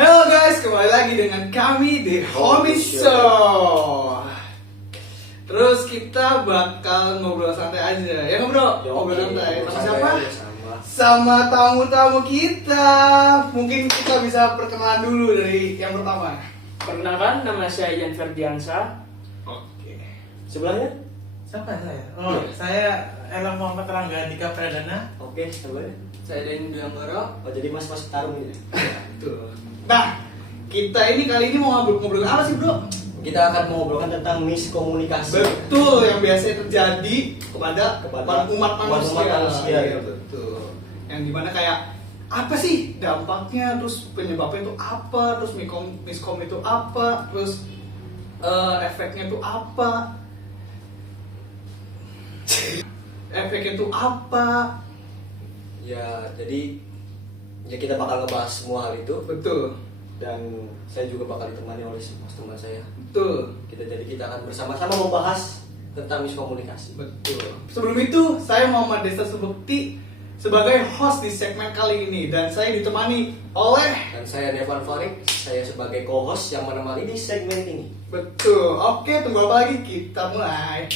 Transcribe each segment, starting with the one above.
Halo guys, kembali lagi dengan kami di Homie Show. Terus kita bakal ngobrol santai aja, ya ngobrol? Ngobrol santai. Sama siapa? Sama tamu-tamu kita. Mungkin kita bisa perkenalan dulu dari yang pertama. Perkenalkan, nama saya Ian Ferdiansa. Oke. Sebelahnya? Siapa saya? Oh, saya Elang Muhammad Rangga Dika Pradana. Oke, sebelahnya? Saya Denny Bianggoro. Oh, jadi mas-mas tarung ini. Betul. Nah, kita ini kali ini mau ngobrol apa sih, Bro? Kita akan mengobrolkan tentang miskomunikasi. Betul, yang biasanya terjadi kepada umat manusia. Iya, betul. Yang dimana kayak apa sih dampaknya, terus penyebabnya itu apa, terus miskom itu apa, terus efeknya itu apa, efeknya itu apa. Ya, jadi kita bakal ngebahas semua hal itu. Betul. Dan saya juga bakal ditemani oleh mas teman saya. Betul. Kita akan bersama-sama membahas tentang miskomunikasi. Betul. Sebelum itu, saya Muhammad Desa Subekti sebagai host di segmen kali ini, dan saya ditemani oleh Dan saya Devan Farid, saya sebagai co-host yang menemani di segmen ini. betul. Oke, tunggu apa lagi? Kita mulai.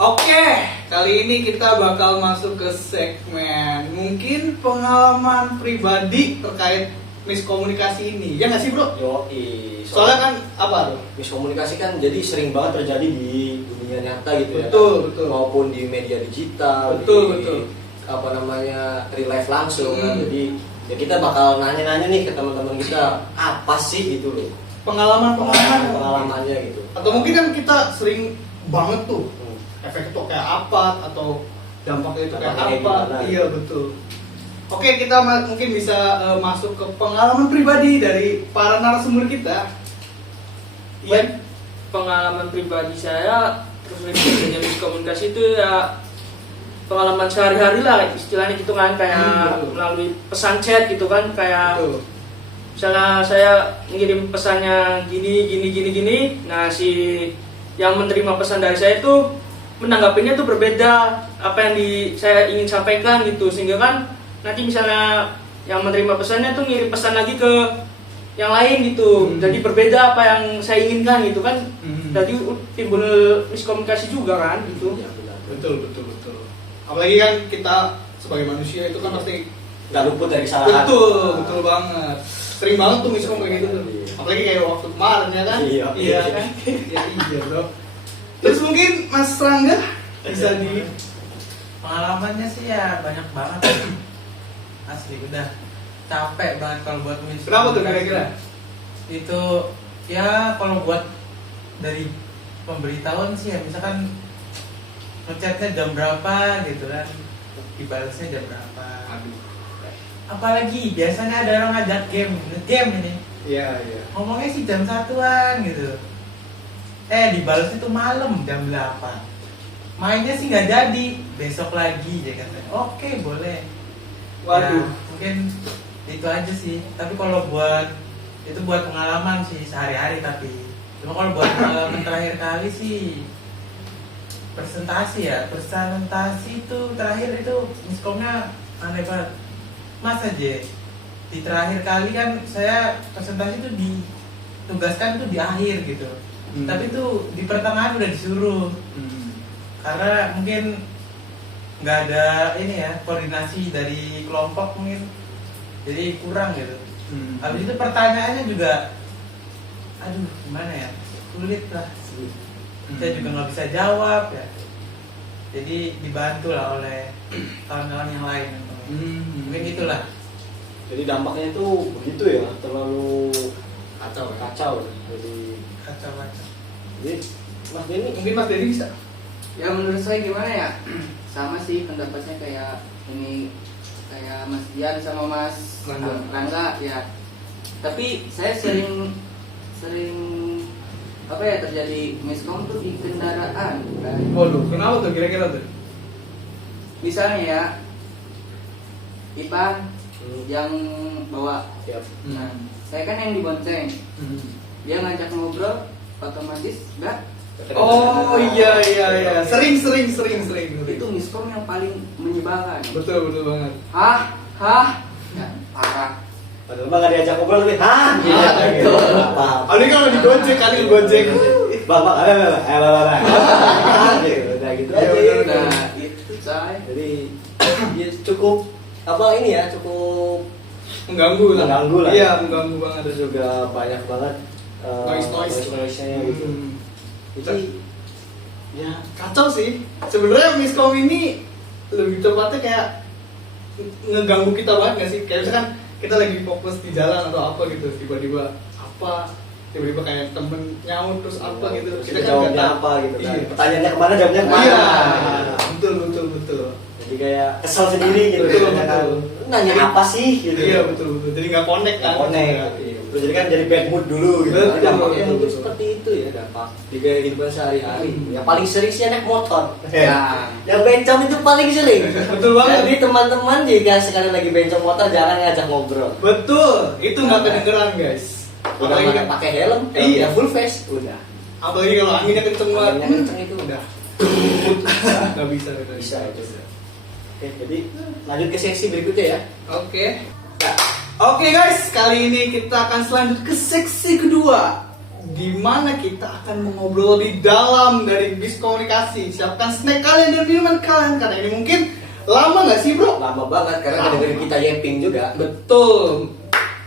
Oke, kali ini kita bakal masuk ke segmen mungkin pengalaman pribadi terkait miskomunikasi ini. Ya nggak sih, Bro? Yoi. Soalnya kan apa tuh? Miskomunikasi kan jadi sering banget terjadi di dunia nyata gitu ya. Betul, kan? betul. Maupun di media digital, Betul, di betul. apa namanya real life langsung kan. Jadi ya kita bakal nanya-nanya nih ke teman-teman kita apa sih gitu loh pengalamannya gitu. Atau mungkin kan kita sering banget tuh efek itu kayak apa, atau dampaknya itu kayak Dampaknya apa. gimana? Iya, betul. Oke, kita mungkin bisa masuk ke pengalaman pribadi dari para narasumber kita. Iya. Pengalaman pribadi saya terus dengan miskomunikasi itu ya pengalaman sehari-hari lah istilahnya gitu kan, kayak Betul. melalui pesan chat gitu kan, kayak Betul. misalnya saya ngirim pesannya gini. Nah, si yang menerima pesan dari saya itu menanggapinya tuh berbeda apa yang saya ingin sampaikan gitu, sehingga kan nanti misalnya yang menerima pesannya tuh ngirim pesan lagi ke yang lain gitu, jadi berbeda apa yang saya inginkan gitu kan. Jadi timbul miskomunikasi juga kan gitu. Ya, benar. Betul. Apalagi kan kita sebagai manusia itu kan pasti Nggak luput dari kesalahan. betul banget. Sering banget tuh miskom kayak gitu tuh. Apalagi kayak waktu kemarin ya kan? Iya. Kan? Iya, Bro. Terus mungkin Mas Rangga bisa di Pengalamannya sih ya banyak banget. Asli udah capek banget kalau buat miskomunikasi. Kenapa tuh kira-kira? Itu ya kalau buat dari pemberitahuan sih ya, misalkan ngechatnya jam berapa gitu kan, dibalasnya jam berapa. Aduh. Apalagi biasanya ada orang ngajak game ini. Iya. Ngomongnya sih jam 1-an gitu. Dibalasnya tuh malam jam 8. Mainnya sih nggak jadi, besok lagi dia katanya. Oke, boleh. Waduh. Ya, mungkin itu aja sih. Tapi kalau buat itu buat pengalaman sih sehari-hari, tapi cuma kalau buat pengalaman terakhir kali sih presentasi itu terakhir itu miskomnya aneh banget. Mas aja di terakhir kali kan saya presentasi itu ditugaskan tuh di akhir gitu. Tapi tuh di pertengahan udah disuruh. Karena mungkin nggak ada ini ya, koordinasi dari kelompok mungkin, jadi kurang gitu. Habis itu pertanyaannya juga aduh gimana ya, sulit lah. Saya juga nggak bisa jawab ya, jadi dibantu lah oleh kawan-kawan yang lain. Mungkin itulah. Jadi dampaknya itu begitu ya, terlalu kacau. Jadi Kacau-kacau. Mas Denny, Mungkin Mas Dedi bisa. Ya menurut saya gimana ya, sama sih pendapatnya kayak ini, kayak Mas Dian sama Mas Rangga ya. Tapi saya sering apa ya, terjadi miskom tuh di kendaraan kan. Waduh, kenapa tuh kira-kira tuh? Misalnya ya, Ipan yang bawa, siap. nah saya kan yang dibonceng, dia ngajak ngobrol, otomatis enggak. Oh iya, sering. Itu miskom yang paling menyebalkan. Betul banget. Ya, parah. Padahal mah nggak diajak ngobrol lebih, hah? Gitu. Apa? Kali kalau di Gojek, Bang, gitu. Nah, gitu Iya, aja. bener. Nah, itu say. Jadi dia cukup apa ini ya, cukup mengganggu lah. Mengganggu lah. Iya, mengganggu banget. terus juga banyak banget noise-nya gitu. Hmm. Jadi ya Kacau sih. Sebenarnya miskom ini lebih tepatnya kayak ngeganggu kita banget nggak sih? Kayak misalkan kita lagi fokus di jalan atau apa gitu, tiba-tiba tiba-tiba kayak temen nyaut terus apa gitu. terus Kita kita kan jawabnya nggak tahu. apa gitu kan. Iya. Pertanyaannya kemana, jawabnya kemana. Iya, Nah, betul. jadi kayak kesel sendiri gitu. Betul, Kan, betul. nanya apa sih gitu. Iya betul. Jadi nggak connect kan? Connect. Terus jadi kan jadi bad mood dulu gitu. Betul. Dampaknya mungkin seperti itu ya, dampak di gaya kehidupan sehari-hari. Yang paling sering sih naik motor. Ya. Yang bencong itu paling sering. Betul banget. Jadi teman-teman jika sekali lagi bencong motor jangan ngajak ngobrol. Betul. Itu nggak kedengeran guys. Udah Apalagi nggak pakai helm, Iya. ya full face, udah. apalagi kalau anginnya kenceng banget. Anginnya kenceng itu udah. Nggak bisa. Bisa itu. Oke, jadi lanjut ke seksi berikutnya ya. Oke. Oke guys, kali ini kita akan selanjut ke seksi kedua, di mana kita akan mengobrol lebih dalam dari bis komunikasi. Siapkan snack kalian dan minuman kalian karena ini mungkin lama nggak sih bro? Lama banget karena dengerin kita yapping juga. Betul.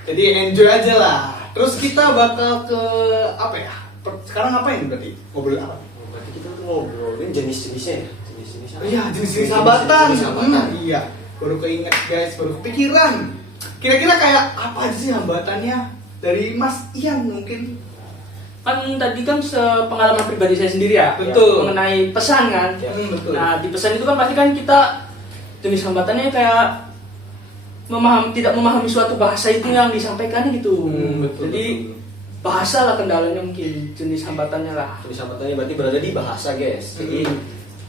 Jadi enjoy aja lah. Terus kita bakal ke apa ya? Sekarang ngapain berarti? Ngobrol apa? Berarti kita tuh ngobrolin jenis-jenisnya ya. Jenis-jenis apa? Iya, jenis-jenis hambatan. Jenis hambatan. Iya. Baru keinget guys, baru kepikiran. Kira-kira kayak apa aja sih hambatannya dari Mas Ian mungkin? Kan tadi kan pengalaman pribadi saya sendiri ya. Betul. Mengenai pesan kan. Ya. Betul. Nah, di pesan itu kan pasti kan kita jenis hambatannya kayak tidak memahami suatu bahasa itu yang disampaikan gitu. Betul, Jadi betul. bahasa lah kendalanya mungkin, jenis hambatannya lah. Jenis hambatannya berarti berada di bahasa, guys. Jadi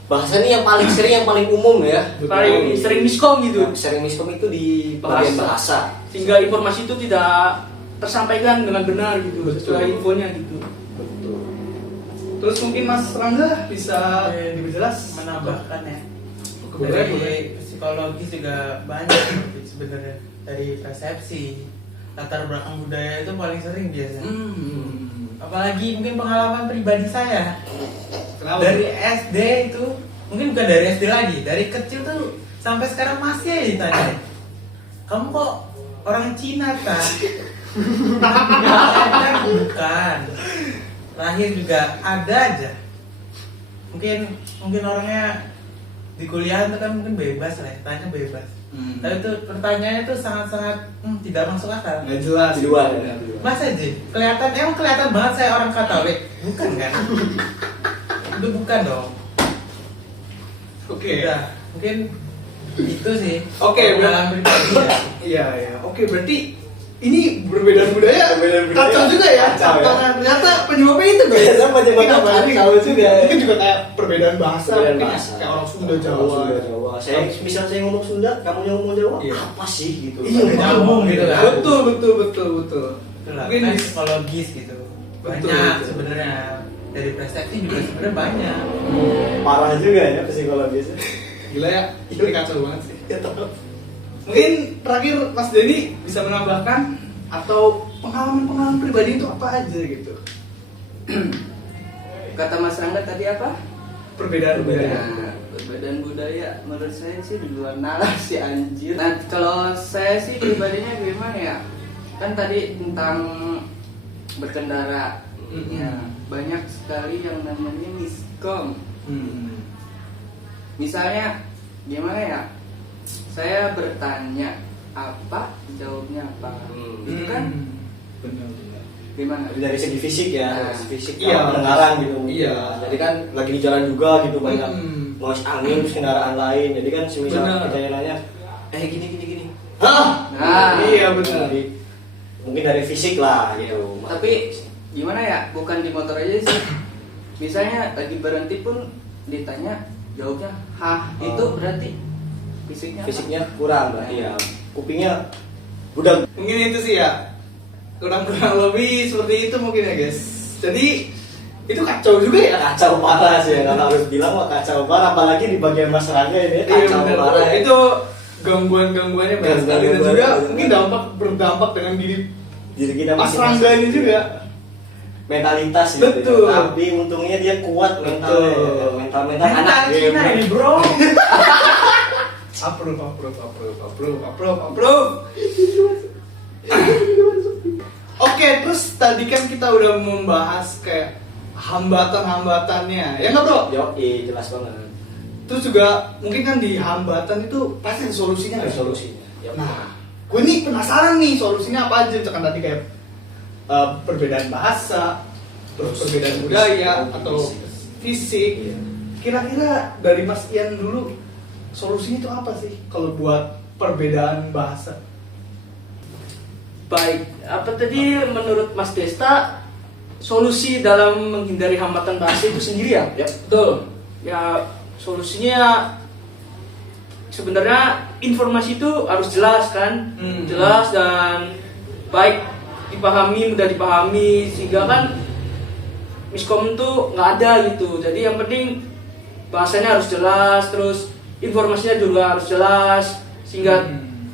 bahasa ini yang paling sering, yang paling umum ya. Paling sering miskom gitu. Nah, sering miskom itu di bagian bahasa. Sehingga informasi itu tidak tersampaikan dengan benar gitu, Betul. sesuai infonya gitu. Betul. Terus mungkin Mas Rangga bisa diperjelas menambahkan ya. Boleh, Dari boleh. psikologis juga banyak sebenarnya, dari persepsi, latar belakang budaya itu paling sering biasanya. Apalagi mungkin pengalaman pribadi saya. Kenapa? Dari SD itu, mungkin bukan dari SD lagi, dari kecil tuh sampai sekarang masih aja ditanya, kamu kok orang Cina kan? Ternyata bukan. Lahir juga ada aja. Mungkin orangnya di kuliah itu kan mungkin bebas lah, tanya bebas. Tapi itu pertanyaannya tuh sangat-sangat tidak masuk akal. nggak jelas. Di luar ya. Mas aja, kelihatan banget saya orang Katolik, bukan kan? Itu bukan dong. Oke. Udah, mungkin itu sih. Oke, pengalaman pribadi ya. Iya. Oke, berarti ini berbeda budaya. Berbeda budaya. Kacau juga ya. Kacau ya. Karena ternyata penyebabnya itu guys. Ternyata penyebabnya Mungkin apa? kacau juga. Mungkin juga kayak perbedaan bahasa. Perbedaan mungkin bahasa. Kayak orang Sunda, Jawa. Sunda, Jawa. Saya misal saya ngomong Sunda, kamu yang ngomong Jawa. Iya. Apa sih gitu? Iya, Nggak nyambung gitu kan. Betul. Itulah, Mungkin kan di- psikologis gitu. Betul, Banyak betul. sebenarnya. Dari persepsi juga sebenarnya banyak. Parah juga ya psikologisnya. Gila ya, ini kacau banget sih. Mungkin terakhir Mas Denny bisa menambahkan atau pengalaman pribadi itu apa aja gitu? Kata Mas Rangga tadi apa? Perbedaan budaya. Nah, perbedaan budaya menurut saya sih di luar nalar sih anjir. Nah, kalau saya sih pribadinya gimana ya? Kan tadi tentang berkendara. Ya, banyak sekali yang namanya miskom. Misalnya gimana ya? Saya bertanya apa, jawabnya apa. Itu kan Benar. gimana? Dari segi fisik ya, Nah, dari segi fisik iya. pendengaran gitu. Iya. Jadi kan lagi di jalan juga gitu banyak noise angin terus kendaraan lain. Jadi kan semisal Benar. kita nanya, gini. Hah? Nah, Iya benar. Jadi, mungkin dari fisik lah gitu. tapi gimana ya, bukan di motor aja sih, misalnya lagi berhenti pun ditanya jawabnya hah, itu berarti fisiknya apa? Fisiknya kurang berarti ya. Kupingnya udah Mungkin itu sih ya. Kurang lebih seperti itu mungkin ya guys. Jadi itu kacau juga ya. kacau parah sih ya. Kalau harus bilang mah kacau parah, apalagi di bagian Mas Rangga ini ya, Iya, kacau benar. parah. Ya. Itu gangguannya banyak sekali, dan juga mungkin berdampak dengan Jadi kita Mas masing-masing. Rangga ini juga. Mentalitas gitu. Betul. Tapi untungnya dia kuat mentalnya. Betul. Mental Mental anak Cina game. ini bro. Approve. Oke, terus tadi kan kita udah membahas kayak hambatan-hambatannya, ya nggak bro? Yoi, jelas banget. Terus juga mungkin kan di hambatan itu pasti ada solusinya Ada nggak? solusinya. Yoi. Nah, gue nih penasaran nih solusinya apa aja. Misalkan tadi kayak perbedaan bahasa, terus perbedaan budaya atau fisik. Iya. Kira-kira dari Mas Ian dulu solusinya itu apa sih kalau buat perbedaan bahasa? Baik, apa tadi menurut Mas Desta solusi dalam menghindari hambatan bahasa itu sendiri ya? Yap. Betul. Ya solusinya sebenarnya informasi itu harus jelas kan, jelas dan baik dipahami, mudah dipahami, sehingga kan miskom tuh nggak ada gitu. Jadi yang penting bahasanya harus jelas, terus informasinya juga harus jelas sehingga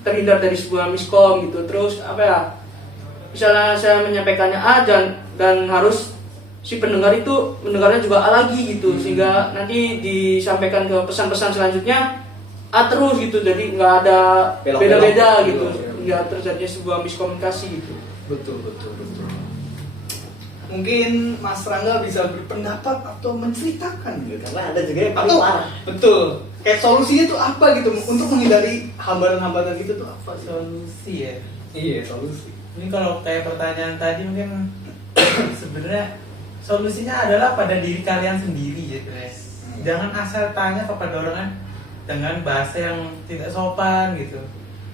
terhindar dari sebuah miskom gitu. Terus apa ya, misalnya saya menyampaikannya A dan harus si pendengar itu mendengarnya juga A lagi gitu, sehingga nanti disampaikan ke pesan-pesan selanjutnya A terus gitu, jadi nggak ada Belok-belok. beda-beda gitu, Belok-belok. nggak terjadi sebuah miskomunikasi gitu. Betul. Mungkin Mas Rangga bisa berpendapat atau menceritakan gitu. Karena ada juga yang paling Atau parah. betul. Kayak solusinya tuh apa gitu untuk menghindari hambatan-hambatan gitu tuh apa? Solusi ya. Iya, solusi. Ini kalau kayak pertanyaan tadi mungkin sebenarnya solusinya adalah pada diri kalian sendiri ya guys. Jangan asal tanya kepada orang dengan bahasa yang tidak sopan gitu.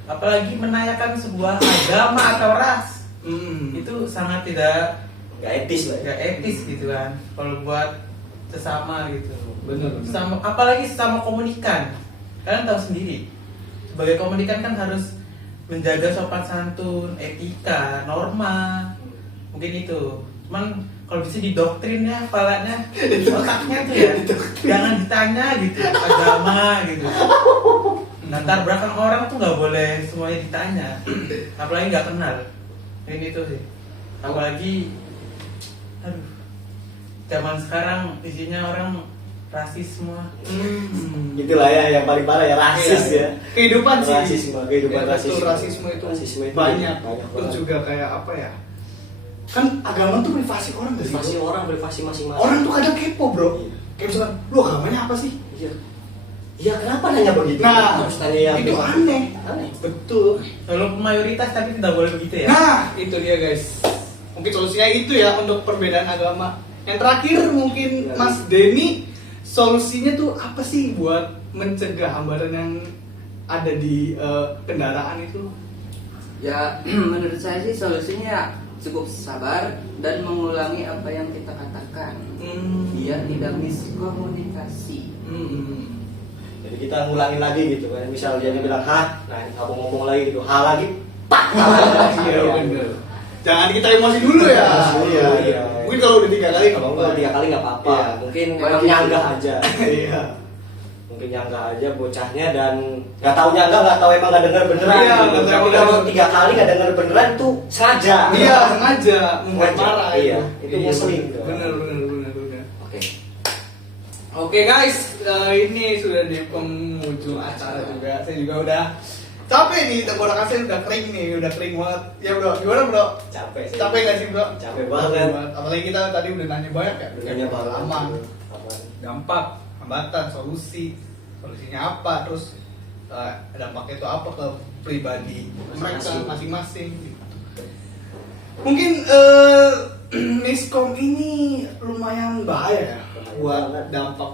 Apalagi menanyakan sebuah agama atau ras. Itu sangat tidak Gak etis lah. gak etis gitu kan. Kalau buat sesama gitu. Bener. Sama, apalagi sesama komunikan. Kalian tahu sendiri. Sebagai komunikan kan harus menjaga sopan santun, etika, norma. Mungkin itu. Cuman kalau bisa didoktrin ya kepalanya, otaknya tuh ya. Jangan ditanya gitu, agama gitu. Latar belakang orang tuh nggak boleh semuanya ditanya. Apalagi nggak kenal. Ini itu sih. Apalagi aduh. Zaman sekarang isinya orang rasis semua. Itulah ya yang paling parah ya, rasis Iya. ya. Kehidupan sih. Rasisme, kehidupan Ya, betul, rasisme. rasisme itu Rasisme itu banyak. banyak Terus banget. juga kayak apa ya? Kan agama tuh privasi orang nggak sih, Privasi bro? orang, privasi masing-masing. Orang tuh kadang kepo bro. Iya. Kayak misalkan, lu agamanya apa sih? Iya. Iya, kenapa nanya begitu? Nah, harus tanya yang itu aneh. Aneh. Betul. Walaupun mayoritas tapi tidak boleh begitu ya. Nah, itu dia guys. Mungkin solusinya itu ya untuk perbedaan agama. Yang terakhir mungkin Ya. Mas Denny, solusinya tuh apa sih buat mencegah hambatan yang ada di kendaraan itu? Ya menurut saya sih solusinya cukup sabar dan mengulangi apa yang kita katakan biar tidak miskomunikasi. Jadi kita ngulangin lagi gitu kan. Misal dia bilang ha, nah aku ngomong lagi gitu, ha lagi, pak. Iya bener. Jangan kita emosi dulu ya. Iya. Mungkin kalau udah 3 kali nggak Kalau apa-apa. 3 kali nggak apa-apa. Iya. Mungkin Wajib. emang nyanggah aja. Iya. Mungkin nyanggah aja bocahnya dan nggak tahu nyanggah, nggak tahu emang nggak dengar beneran. Iya, gitu. nggak tahu Tapi emang kalau nggak 3 kali nggak dengar beneran tuh sengaja. Iya, sengaja membuat Sengaja. marah Iya, itu ngeselin bener. tuh. Bener. Oke. Oke guys, ini sudah di penghujung acara juga. Saya juga udah capek nih, tenggorokan saya udah kering banget. Ya bro, gimana bro? Capek sih. Capek nggak sih bro? Capek banget. Apalagi kita tadi udah nanya banyak ya. Nanya banget. Aman, Aman. dampak, hambatan, solusinya apa, terus dampaknya itu apa ke pribadi mereka masing-masing. Gitu. Mungkin miskom ini lumayan bahaya ya buat dampak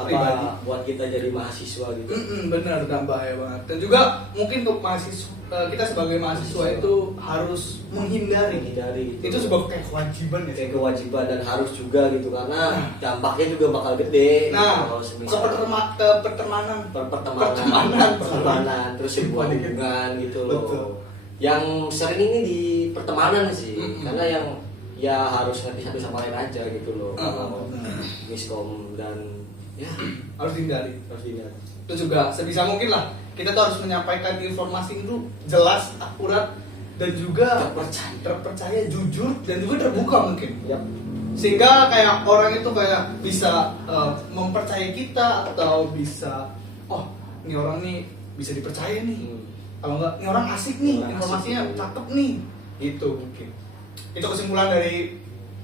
pribadi. Apa buat kita jadi mahasiswa gitu. Benar, dan bahaya banget. Dan juga mungkin untuk mahasiswa, kita sebagai mahasiswa itu harus menghindari. Gitu. Itu sebuah kayak kewajiban ya. Kayak kewajiban dan harus juga gitu karena dampaknya juga bakal gede. Nah, kalau ke semisal pertemanan. pertemanan terus sebuah hubungan gitu loh. Betul. Yang sering ini di pertemanan sih, Mm-mm. karena yang ya harus ngerti satu sama lain aja gitu loh. Kalau Mm-mm. miskom dan ya Harus dihindari. harus dilihat. Itu juga sebisa mungkin lah kita tuh harus menyampaikan informasi itu jelas, akurat, dan juga terpercaya, jujur, dan juga terbuka mungkin. Yap. Sehingga kayak orang itu kayak bisa mempercayai kita, atau bisa, oh ini orang nih bisa dipercaya nih. Kalau enggak, ini orang asik nih, Orang informasinya asik. cakep nih. Itu mungkin. Itu kesimpulan dari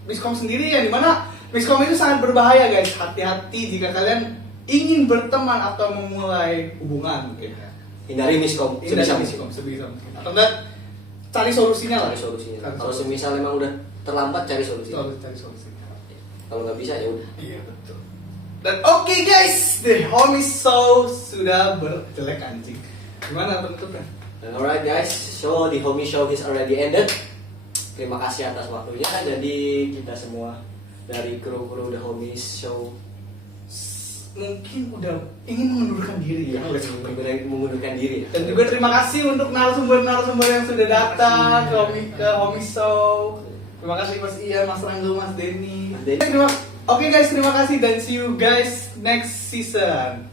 Miskom sendiri, ya, dimana Miskom itu sangat berbahaya guys. Hati-hati jika kalian ingin berteman atau memulai hubungan mungkin ya. Hindari miskom Hindari sebisa miskom mungkin. sebisa mungkin. Atau enggak, cari solusinya lah. Cari solusinya. Cari Kalau solusi. semisal memang udah terlambat, cari solusi. Cari solusinya. Kalau nggak bisa ya udah. Iya betul. Dan oke guys, The Homie Show sudah berjelek anjing. Gimana penutupnya? Dan alright guys, so the Homie Show is already ended. Terima kasih atas waktunya. Jadi kita semua dari kru-kru The Homie Show Mungkin udah ingin mengundurkan diri ya. mengundurkan diri. Dan juga terima kasih untuk narasumber-narasumber yang sudah datang ke Homie Show. Terima kasih Mas Ian, Mas Rangga, Mas Denny. Mas Denny. Oke guys, terima kasih dan see you guys next season.